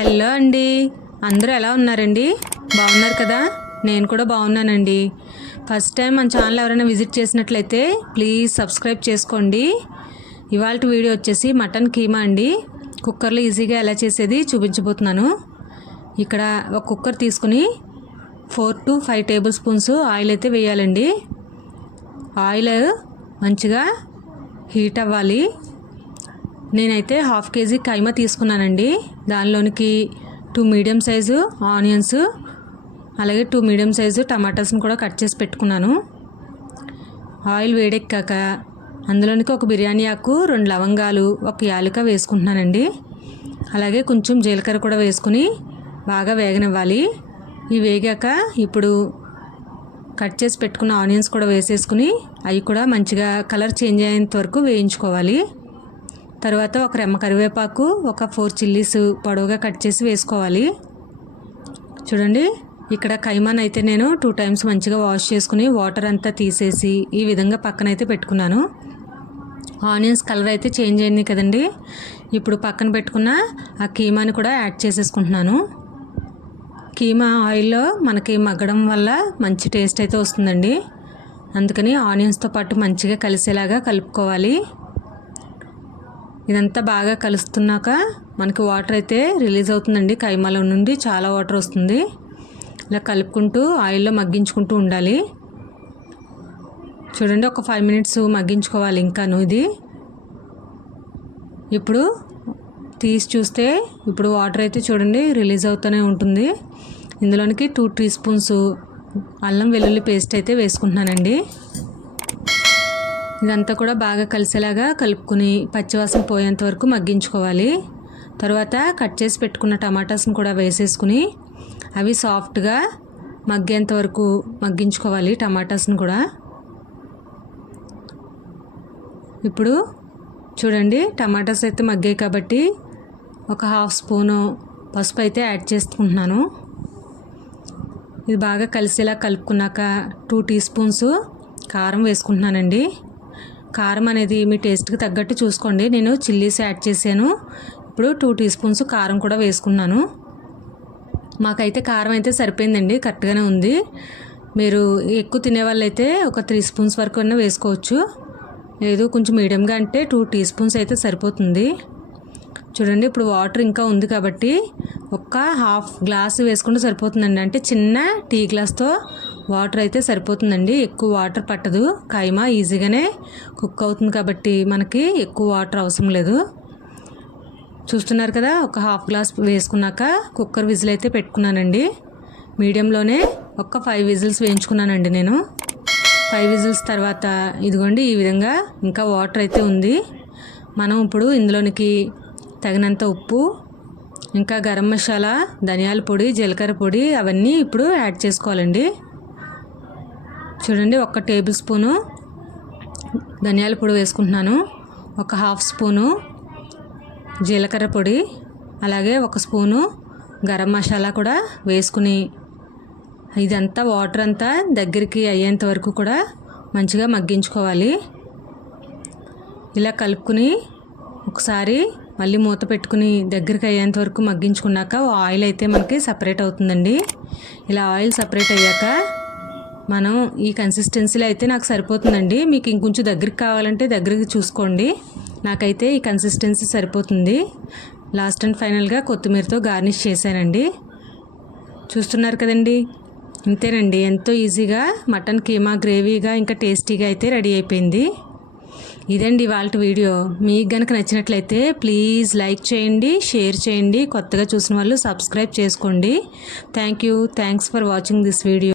Hello అండి. అందరూ ఎలా ఉన్నారండి? బాగున్నారు కదా? నేను కూడా బాగున్నానండి. ఫస్ట్ టైం మన ఛానల్ ఎవరైనా విజిట్ చేసినట్లయితే ప్లీజ్ సబ్స్క్రైబ్ చేసుకోండి. ఇవాళ వీడియో వచ్చేసి మటన్ కీమా అండి. కుక్కర్లో ఈజీగా ఎలా చేసేది చూపించబోతున్నాను. ఇక్కడ ఒక కుక్కర్ తీసుకుని four to five tablespoons oil అయితే వేయాలండి. ఆయిల్ మంచిగా హీట్ అవ్వాలి. నేనైతే హాఫ్ కేజీ కైమా తీసుకున్నానండి. దానిలోనికి టూ మీడియం సైజు ఆనియన్స్ అలాగే టూ మీడియం సైజు టమాటాస్ని కూడా కట్ చేసి పెట్టుకున్నాను. ఆయిల్ వేడెక్కాక అందులోనికి ఒక బిర్యానీ ఆకు రెండు లవంగాలు ఒక యాలుక వేసుకుంటున్నానండి. అలాగే కొంచెం జీలకర్ర కూడా వేసుకుని బాగా వేగనివ్వాలి. ఇవి వేగాక ఇప్పుడు కట్ చేసి పెట్టుకున్న ఆనియన్స్ కూడా వేసేసుకుని అవి కూడా మంచిగా కలర్ చేంజ్ అయ్యేంత వరకు వేయించుకోవాలి. తర్వాత ఒక రెమ్మ కరివేపాకు ఒక ఫోర్ చిల్లీస్ పొడవుగా కట్ చేసి వేసుకోవాలి. చూడండి ఇక్కడ కైమాన్ అయితే నేను టూ టైమ్స్ మంచిగా వాష్ చేసుకుని వాటర్ అంతా తీసేసి ఈ విధంగా పక్కనైతే పెట్టుకున్నాను. ఆనియన్స్ కలర్ అయితే చేంజ్ అయింది కదండి. ఇప్పుడు పక్కన పెట్టుకున్న ఆ కీమాని కూడా యాడ్ చేసేసుకుంటున్నాను. కీమా ఆయిల్లో మనకి మగ్గడం వల్ల మంచి టేస్ట్ అయితే వస్తుందండి. అందుకని ఆనియన్స్తో పాటు మంచిగా కలిసేలాగా కలుపుకోవాలి. ఇదంతా బాగా కలుస్తున్నాక మనకి వాటర్ అయితే రిలీజ్ అవుతుందండి. కైమాలో నుండి చాలా వాటర్ వస్తుంది. ఇలా కలుపుకుంటూ ఆయిల్లో మగ్గించుకుంటూ ఉండాలి. చూడండి ఒక ఫైవ్ మినిట్స్ మగ్గించుకోవాలి ఇంకాను ఇది. ఇప్పుడు తీసి చూస్తే ఇప్పుడు వాటర్ అయితే చూడండి రిలీజ్ అవుతూనే ఉంటుంది. ఇందులోనికి టూ టీ స్పూన్స్ అల్లం వెల్లుల్లి పేస్ట్ అయితే వేసుకుంటున్నానండి. ఇదంతా కూడా బాగా కలిసేలాగా కలుపుకుని పచ్చివాసన పోయేంత వరకు మగ్గించుకోవాలి. తర్వాత కట్ చేసి పెట్టుకున్న టమాటాస్ని కూడా వేసేసుకుని అవి సాఫ్ట్గా మగ్గేంత వరకు మగ్గించుకోవాలి టమాటాస్ని కూడా. ఇప్పుడు చూడండి టమాటాస్ అయితే మగ్గాయి కాబట్టి ఒక హాఫ్ స్పూను పసుపు అయితే యాడ్ చేసుకుంటున్నాను. ఇది బాగా కలిసేలా కలుపుకున్నాక టూ టీ స్పూన్స్ కారం వేసుకుంటున్నానండి. కారం అనేది మీ టేస్ట్కి తగ్గట్టు చూసుకోండి. నేను చిల్లీస్ యాడ్ చేశాను. ఇప్పుడు టూ టీ స్పూన్స్ కారం కూడా వేసుకున్నాను. మాకైతే కారం అయితే సరిపోయిందండి. కరెక్ట్గానే ఉంది. మీరు ఎక్కువ తినే వాళ్ళైతే ఒక త్రీ స్పూన్స్ వరకు అయినా వేసుకోవచ్చు. లేదు కొంచెం మీడియంగా అంటే టూ టీ స్పూన్స్ అయితే సరిపోతుంది. చూడండి ఇప్పుడు వాటర్ ఇంకా ఉంది కాబట్టి ఒక్క హాఫ్ గ్లాస్ వేసుకుంటే సరిపోతుందండి. అంటే చిన్న టీ గ్లాస్తో వాటర్ అయితే సరిపోతుందండి. ఎక్కువ వాటర్ పట్టదు. కైమా ఈజీగానే కుక్ అవుతుంది కాబట్టి మనకి ఎక్కువ వాటర్ అవసరం లేదు. చూస్తున్నారు కదా ఒక హాఫ్ గ్లాస్ వేసుకున్నాక కుక్కర్ విజిల్ అయితే పెట్టుకున్నానండి. మీడియంలోనే ఒక్క ఫైవ్ విజిల్స్ వేయించుకున్నానండి నేను. ఫైవ్ విజిల్స్ తర్వాత ఇదిగోండి ఈ విధంగా ఇంకా వాటర్ అయితే ఉంది. మనం ఇప్పుడు ఇందులోనికి తగినంత ఉప్పు ఇంకా గరం మసాలా ధనియాల పొడి జీలకర్ర పొడి అవన్నీ ఇప్పుడు యాడ్ చేసుకోవాలండి. చూడండి ఒక టేబుల్ స్పూను ధనియాల పొడి వేసుకుంటున్నాను ఒక హాఫ్ స్పూను జీలకర్ర పొడి అలాగే ఒక స్పూను గరం మసాలా కూడా వేసుకుని ఇదంతా వాటర్ అంతా దగ్గరికి అయ్యేంత వరకు కూడా మంచిగా మగ్గించుకోవాలి. ఇలా కలుపుకుని ఒకసారి మళ్ళీ మూత పెట్టుకుని దగ్గరికి అయ్యేంత వరకు మగ్గించుకున్నాక ఆయిల్ అయితే మనకి సపరేట్ అవుతుందండి. ఇలా ఆయిల్ సపరేట్ అయ్యాక మనం ఈ కన్సిస్టెన్సీలో అయితే నాకు సరిపోతుందండి. మీకు ఇంకొంచెం దగ్గరికి కావాలంటే దగ్గరికి చూసుకోండి. నాకైతే ఈ కన్సిస్టెన్సీ సరిపోతుంది. లాస్ట్ అండ్ ఫైనల్గా కొత్తిమీరతో గార్నిష్ చేశానండి. చూస్తున్నారు కదండి? ఇంతేనండి. ఎంతో ఈజీగా మటన్ కీమా గ్రేవీగా ఇంకా టేస్టీగా అయితే రెడీ అయిపోయింది. ఇదండి వాళ్ళ వీడియో. మీకు గనక నచ్చినట్లయితే ప్లీజ్ లైక్ చేయండి షేర్ చేయండి. కొత్తగా చూసిన వాళ్ళు సబ్స్క్రైబ్ చేసుకోండి. Thank you thanks for watching this video